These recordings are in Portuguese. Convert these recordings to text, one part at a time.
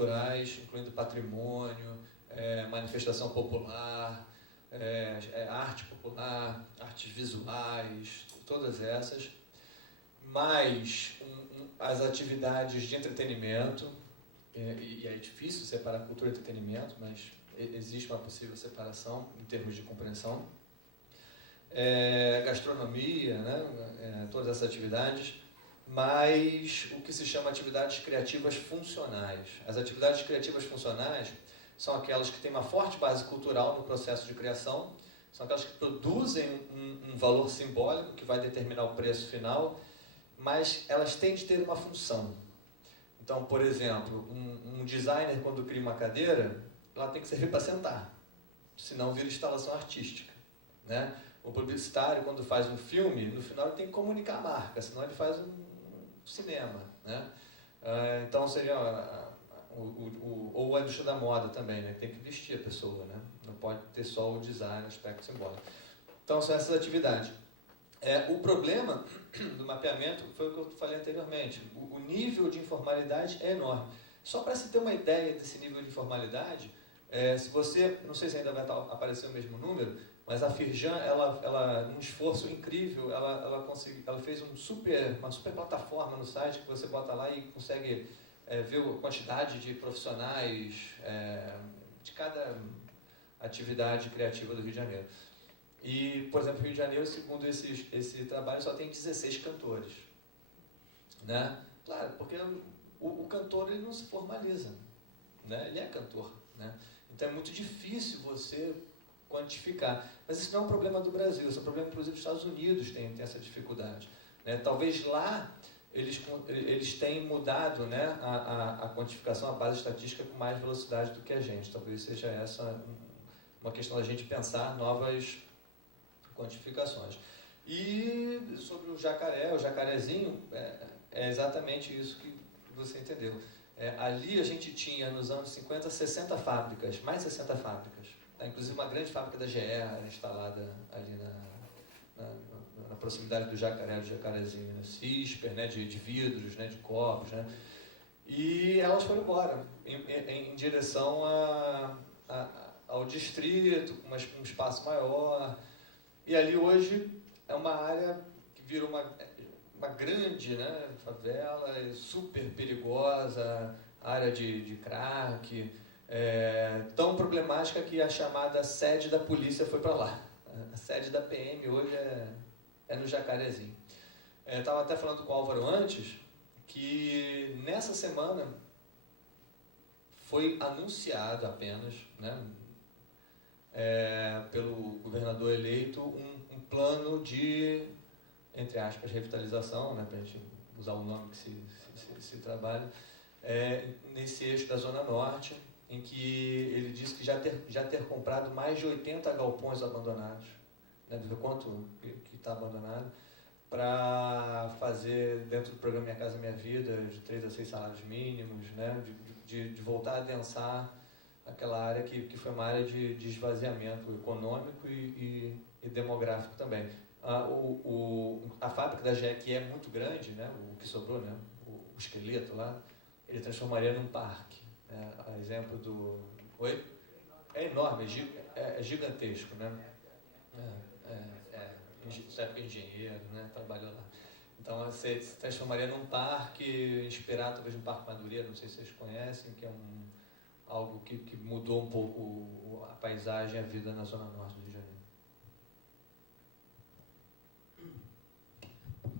culturais, incluindo patrimônio, manifestação popular, arte popular, artes visuais, todas essas, mais as atividades de entretenimento, e é difícil separar cultura e entretenimento, mas existe uma possível separação em termos de compreensão, gastronomia, né? Todas essas atividades, mas o que se chama atividades criativas funcionais. As atividades criativas funcionais são aquelas que têm uma forte base cultural no processo de criação, são aquelas que produzem um valor simbólico que vai determinar o preço final, mas elas têm de ter uma função. Então, por exemplo, um designer, quando cria uma cadeira, ela tem que servir para sentar, senão vira instalação artística, né? O publicitário, quando faz um filme, no final ele tem que comunicar a marca, senão ele faz um cinema, né? Então, seria ou a indústria da moda também, né? Tem que vestir a pessoa, né? Não pode ter só o design, o aspecto simbólico. Então, são essas atividades. O problema do mapeamento foi o que eu falei anteriormente. O nível de informalidade é enorme. Só para se ter uma ideia desse nível de informalidade, se você, não sei se ainda vai aparecer o mesmo número, mas a Firjan, ela num esforço incrível, ela fez uma super plataforma no site que você bota lá e consegue ver a quantidade de profissionais de cada atividade criativa do Rio de Janeiro. E, por exemplo, Rio de Janeiro, segundo esse trabalho, só tem 16 cantores, né? Claro, porque o cantor ele não se formaliza, né? Ele é cantor, né? Então é muito difícil você quantificar. Mas isso não é um problema do Brasil, isso é um problema, inclusive, dos Estados Unidos tem essa dificuldade, né? Talvez lá eles tenham mudado, né, a quantificação, a base estatística com mais velocidade do que a gente. Talvez seja essa uma questão da gente pensar novas quantificações. E sobre o jacarezinho, é exatamente isso que você entendeu. Ali a gente tinha, nos anos 50, 60 fábricas, mais 60 fábricas. Inclusive uma grande fábrica da GE era instalada ali na proximidade do jacarezinho, né? CISPER, né? de vidros, né? De copos, né? E elas foram embora, em direção ao distrito, com um espaço maior. E ali hoje é uma área que virou uma grande, né, favela, super perigosa, área de crack, tão problemática que a chamada sede da polícia foi para lá. A sede da PM hoje é no Jacarezinho. Estava até falando com o Álvaro antes, que nessa semana foi anunciado apenas, né, pelo governador eleito, um plano de, entre aspas, revitalização, né, para a gente usar o nome que se trabalha, nesse eixo da Zona Norte, em que ele disse que já ter comprado mais de 80 galpões abandonados, né, ver quanto que está abandonado, para fazer, dentro do programa Minha Casa Minha Vida, de 3 a 6 salários mínimos, né, de voltar a adensar aquela área que foi uma área de esvaziamento econômico e demográfico também. A fábrica da GE, que é muito grande, né, o que sobrou, né, o esqueleto lá, ele transformaria num parque. A exemplo do... Oi? É enorme, é gigantesco, né? Você é engenheiro, né? Trabalhou lá. Então, você se transformaria num parque, inspirado talvez no Parque Madureira, não sei se vocês conhecem, que é algo que mudou um pouco a paisagem e a vida na Zona Norte do Rio de Janeiro.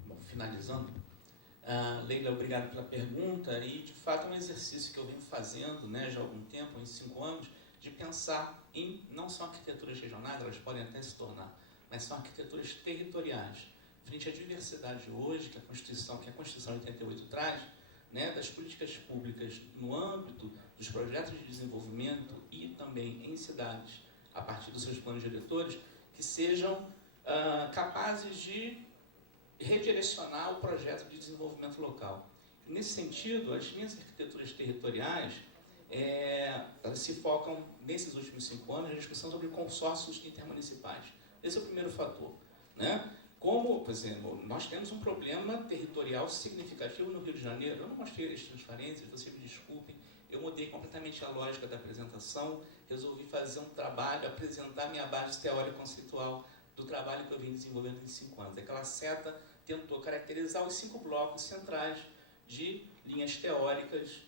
Bom, finalizando, Leila, obrigado pela pergunta, e de fato é um exercício que eu venho fazendo, né, já há algum tempo, em 5 anos, de pensar em, não são arquiteturas regionais, elas podem até se tornar, mas são arquiteturas territoriais. Frente à diversidade de hoje, que a Constituição de 88 traz, né, das políticas públicas no âmbito dos projetos de desenvolvimento e também em cidades, a partir dos seus planos diretores, que sejam capazes de redirecionar o projeto de desenvolvimento local. Nesse sentido, as minhas arquiteturas territoriais elas se focam, nesses últimos 5 anos, na discussão sobre consórcios intermunicipais. Esse é o primeiro fator, né? Como, por exemplo, nós temos um problema territorial significativo no Rio de Janeiro. Eu não mostrei as transparências, vocês me desculpem, eu mudei completamente a lógica da apresentação, resolvi fazer um trabalho, apresentar minha base teórico-conceitual do trabalho que eu vim desenvolvendo em 5 anos. Aquela seta tentou caracterizar os 5 blocos centrais de linhas teóricas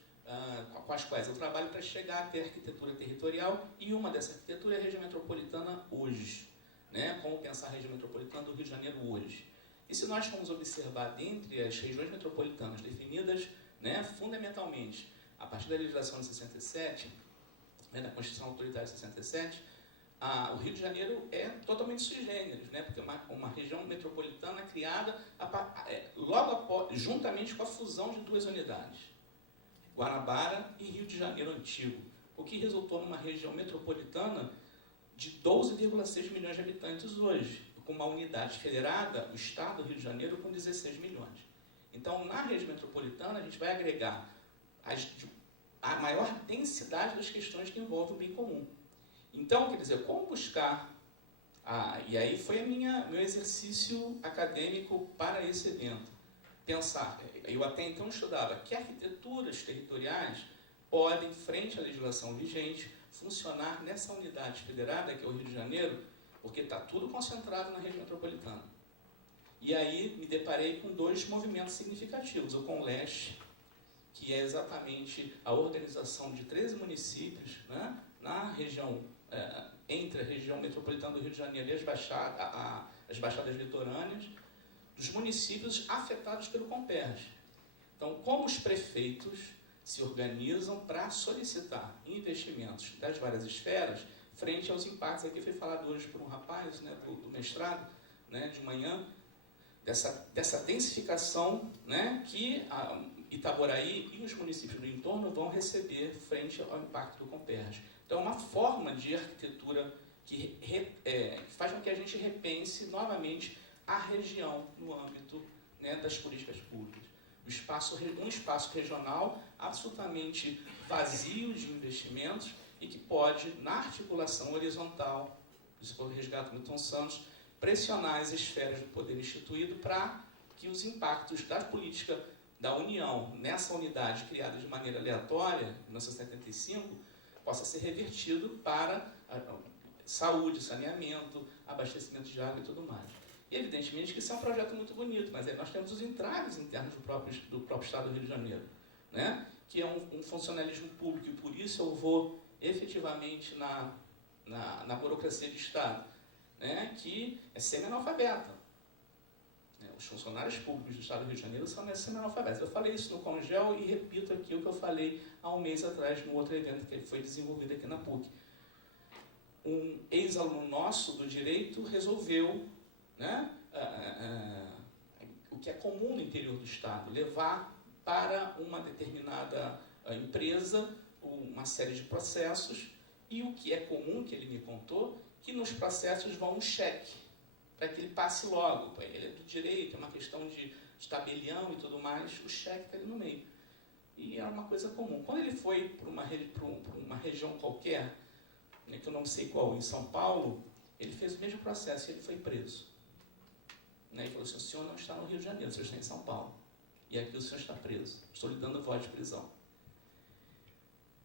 com as quais eu trabalho para chegar até a arquitetura territorial, e uma dessa arquitetura é a região metropolitana hoje, né? Como pensar a região metropolitana do Rio de Janeiro hoje. E se nós formos observar dentre as regiões metropolitanas definidas, né, fundamentalmente a partir da legislação de 67, né, da Constituição Autoritária de 67, o Rio de Janeiro é totalmente sui generis, né, porque é uma região metropolitana criada juntamente com a fusão de 2 unidades, Guanabara e Rio de Janeiro Antigo, o que resultou numa região metropolitana de 12,6 milhões de habitantes hoje, com uma unidade federada, o Estado do Rio de Janeiro, com 16 milhões. Então, na região metropolitana, a gente vai agregar a maior densidade das questões que envolvem o bem comum. Então, quer dizer, como buscar... e aí foi meu exercício acadêmico para esse evento. Pensar, eu até então estudava que arquiteturas territoriais podem, frente à legislação vigente, funcionar nessa unidade federada, que é o Rio de Janeiro, porque está tudo concentrado na região metropolitana. E aí me deparei com 2 movimentos significativos. O CONLEST, que é exatamente a organização de 13 municípios, né, na região, entre a região metropolitana do Rio de Janeiro e as baixadas litorâneas, dos municípios afetados pelo Comperj. Então, como os prefeitos se organizam para solicitar investimentos das várias esferas frente aos impactos, aqui foi falado hoje por um rapaz, né, do mestrado, né, de manhã, dessa densificação, né, que Itaboraí e os municípios do entorno vão receber frente ao impacto do Comperj. Então, é uma forma de arquitetura que faz com que a gente repense novamente a região no âmbito, né, das políticas públicas. Um espaço regional absolutamente vazio de investimentos e que pode, na articulação horizontal, isso foi o resgate Milton Santos, pressionar as esferas do poder instituído para que os impactos da política da União nessa unidade criada de maneira aleatória, em 1975, possa ser revertido para saúde, saneamento, abastecimento de água e tudo mais. E, evidentemente que isso é um projeto muito bonito, mas aí nós temos os entraves internos do próprio Estado do Rio de Janeiro, né? Que é um funcionalismo público, e por isso eu vou efetivamente na burocracia de Estado, né? Que é semi-analfabeta. Os funcionários públicos do Estado do Rio de Janeiro são semi-analfabetos. Eu falei isso no Congel e repito aqui o que eu falei há um mês atrás no outro evento que foi desenvolvido aqui na PUC. Um ex-aluno nosso do Direito resolveu, né, o que é comum no interior do Estado, levar para uma determinada empresa uma série de processos, e o que é comum, que ele me contou, que nos processos vão um cheque, para que ele passe logo. Ele é do direito, é uma questão de tabelião e tudo mais, o cheque está ali no meio. E era uma coisa comum. Quando ele foi para uma região qualquer, né, que eu não sei qual, em São Paulo, ele fez o mesmo processo e ele foi preso. Né, e falou assim: o senhor não está no Rio de Janeiro, o senhor está em São Paulo. E aqui o senhor está preso. Estou lhe dando voz de prisão.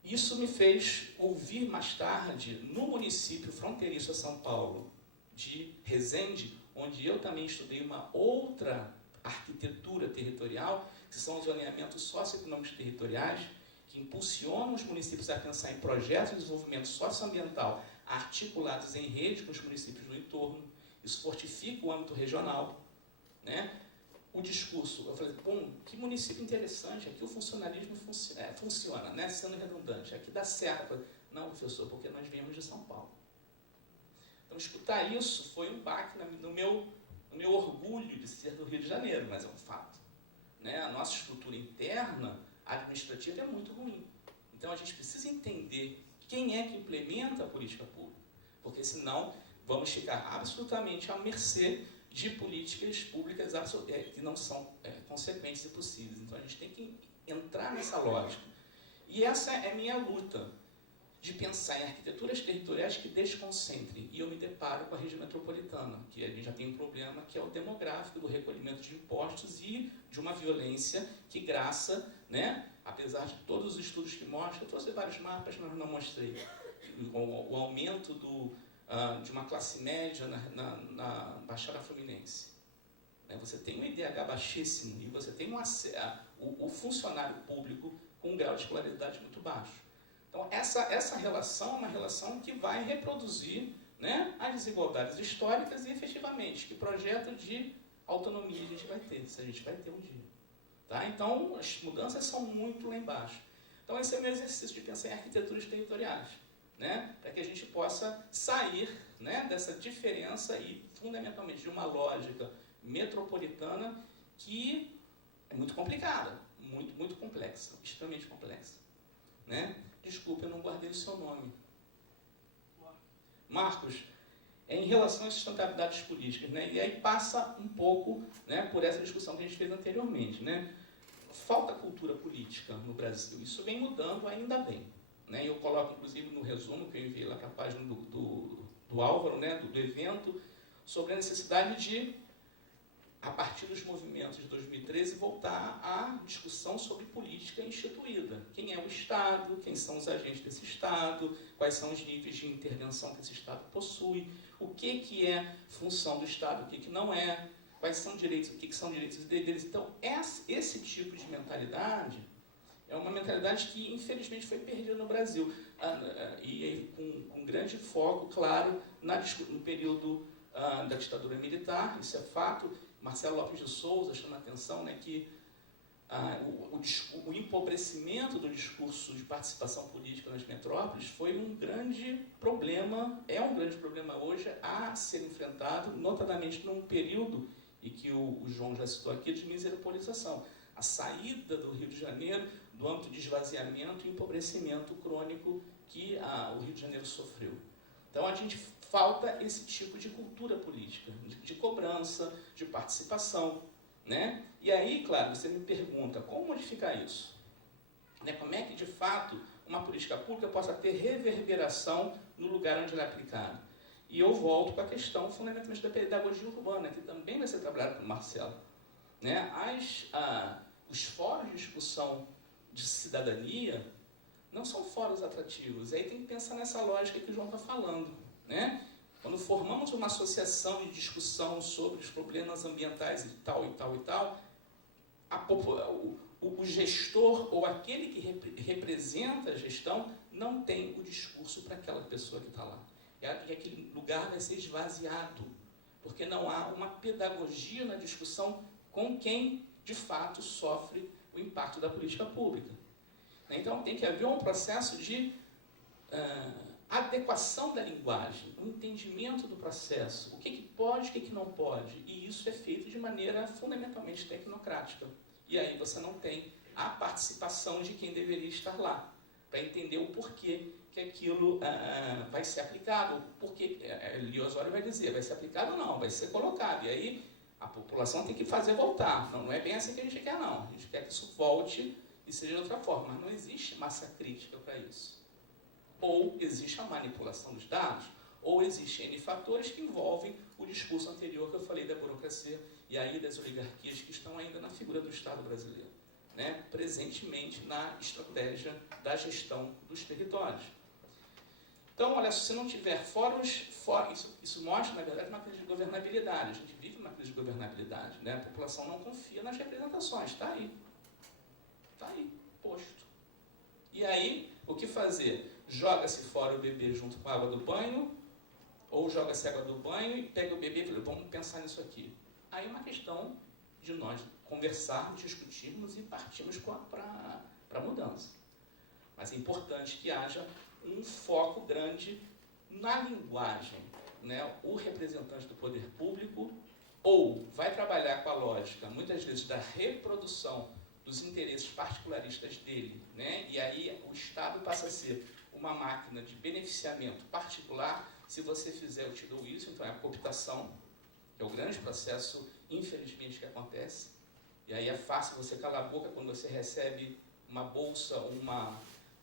Isso me fez ouvir mais tarde, no município fronteiriço a São Paulo, de Resende, onde eu também estudei uma outra arquitetura territorial, que são os zoneamentos socioeconômicos territoriais, que impulsionam os municípios a pensar em projetos de desenvolvimento socioambiental articulados em rede com os municípios do entorno. Isso fortifica o âmbito regional, né? O discurso, eu falei, bom, que município interessante, aqui o funcionalismo funciona, né? Sendo redundante, aqui dá certo. Não, professor, porque nós viemos de São Paulo. Então, escutar isso foi um baque no meu orgulho de ser do Rio de Janeiro, mas é um fato, né? A nossa estrutura interna, administrativa, é muito ruim. Então, a gente precisa entender quem é que implementa a política pública, porque senão vamos ficar absolutamente à mercê de políticas públicas que não são consequentes e possíveis. Então, a gente tem que entrar nessa lógica. E essa é a minha luta. de pensar em arquiteturas territoriais que desconcentrem. E eu me deparo com a região metropolitana, que a gente já tem um problema, que é o demográfico, do recolhimento de impostos e de uma violência que graça, né, apesar de todos os estudos que mostram, eu trouxe vários mapas, mas não mostrei, o aumento de uma classe média na Baixada Fluminense. Você tem um IDH baixíssimo e você tem o funcionário público com um grau de escolaridade muito baixo. Então, essa relação é uma relação que vai reproduzir, né, as desigualdades históricas e, efetivamente, que projeto de autonomia a gente vai ter, se a gente vai ter um dia. Tá? Então, as mudanças são muito lá embaixo. Então, esse é o meu exercício de pensar em arquiteturas territoriais, né, para que a gente possa sair, né, dessa diferença e, fundamentalmente, de uma lógica metropolitana que é muito complicada, muito complexa, extremamente complexa. Né? Desculpe, eu não guardei o seu nome. Marcos, em relação às sustentabilidades políticas, né? E aí passa um pouco, né, por essa discussão que a gente fez anteriormente. Né? Falta cultura política no Brasil. Isso vem mudando ainda bem. Né? Eu coloco, inclusive, no resumo que eu enviei lá para a página do Álvaro, né, do evento, sobre a necessidade de, a partir dos movimentos de 2013, voltar à discussão sobre política instituída. Quem é o Estado, quem são os agentes desse Estado, quais são os níveis de intervenção que esse Estado possui, o que é função do Estado, o que não é, quais são direitos, o que são direitos e deveres. Então, esse tipo de mentalidade é uma mentalidade que, infelizmente, foi perdida no Brasil, e com grande foco, claro, no período da ditadura militar, isso é fato. Marcelo Lopes de Souza chama a atenção, né, que o empobrecimento do discurso de participação política nas metrópoles foi um grande problema, é um grande problema hoje a ser enfrentado, notadamente num período, e que o João já citou aqui, de miserapolização. A saída do Rio de Janeiro do âmbito de esvaziamento e empobrecimento crônico que o Rio de Janeiro sofreu. Então, a gente falta esse tipo de cultura política, de cobrança, de participação. Né? E aí, claro, você me pergunta, como modificar isso? Né? Como é que, de fato, uma política pública possa ter reverberação no lugar onde ela é aplicada? E eu volto para a questão, fundamentalmente, da pedagogia urbana, que também vai ser trabalhada pelo Marcelo. Né? Os fóruns de discussão de cidadania não são fóruns atrativos. Aí tem que pensar nessa lógica que o João está falando. Né? Quando formamos uma associação de discussão sobre os problemas ambientais e tal, o gestor ou aquele que representa a gestão não tem o discurso para aquela pessoa que está lá. E aquele lugar vai ser esvaziado, porque não há uma pedagogia na discussão com quem, de fato, sofre o impacto da política pública. Então, tem que haver um processo de adequação da linguagem, um entendimento do processo, o que pode, o que não pode, e isso é feito de maneira fundamentalmente tecnocrática. E aí você não tem a participação de quem deveria estar lá, para entender o porquê que aquilo vai ser aplicado, porque Eli Osório vai dizer, vai ser aplicado ou não, vai ser colocado, e aí a população tem que fazer voltar. Não é bem assim que a gente quer, não. A gente quer que isso volte e seja de outra forma, mas não existe massa crítica para isso. Ou existe a manipulação dos dados, ou existem N fatores que envolvem o discurso anterior que eu falei da burocracia e aí das oligarquias que estão ainda na figura do Estado brasileiro, né? Presentemente na estratégia da gestão dos territórios. Então, olha, se não tiver fóruns, isso mostra, na verdade, uma crise de governabilidade. A gente vive uma crise de governabilidade, né? A população não confia nas representações, está aí. Está aí, posto. E aí, o que fazer? Joga-se fora o bebê junto com a água do banho, ou joga-se a água do banho e pega o bebê e fala, vamos pensar nisso aqui. Aí é uma questão de nós conversarmos, discutirmos e partirmos para a mudança. Mas é importante que haja um foco grande na linguagem. Né? O representante do poder público ou vai trabalhar com a lógica, muitas vezes, da reprodução dos interesses particularistas dele, né? E aí o Estado passa a ser uma máquina de beneficiamento particular. Se você fizer, eu te dou isso, então é a cooptação, que é o grande processo, infelizmente, que acontece. E aí é fácil você calar a boca quando você recebe uma bolsa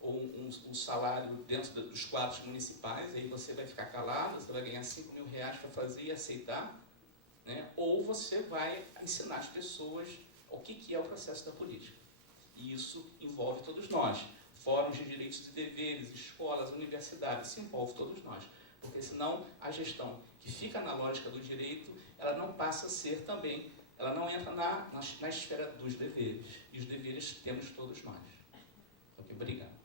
ou ou um salário dentro dos quadros municipais, aí você vai ficar calado, você vai ganhar 5 mil reais para fazer e aceitar, né? Ou você vai ensinar as pessoas o que é o processo da política. E isso envolve todos nós. Fóruns de direitos e deveres, escolas, universidades, isso envolve todos nós. Porque senão a gestão que fica na lógica do direito, ela não passa a ser também, ela não entra na esfera dos deveres. E os deveres temos todos nós. Ok, obrigado.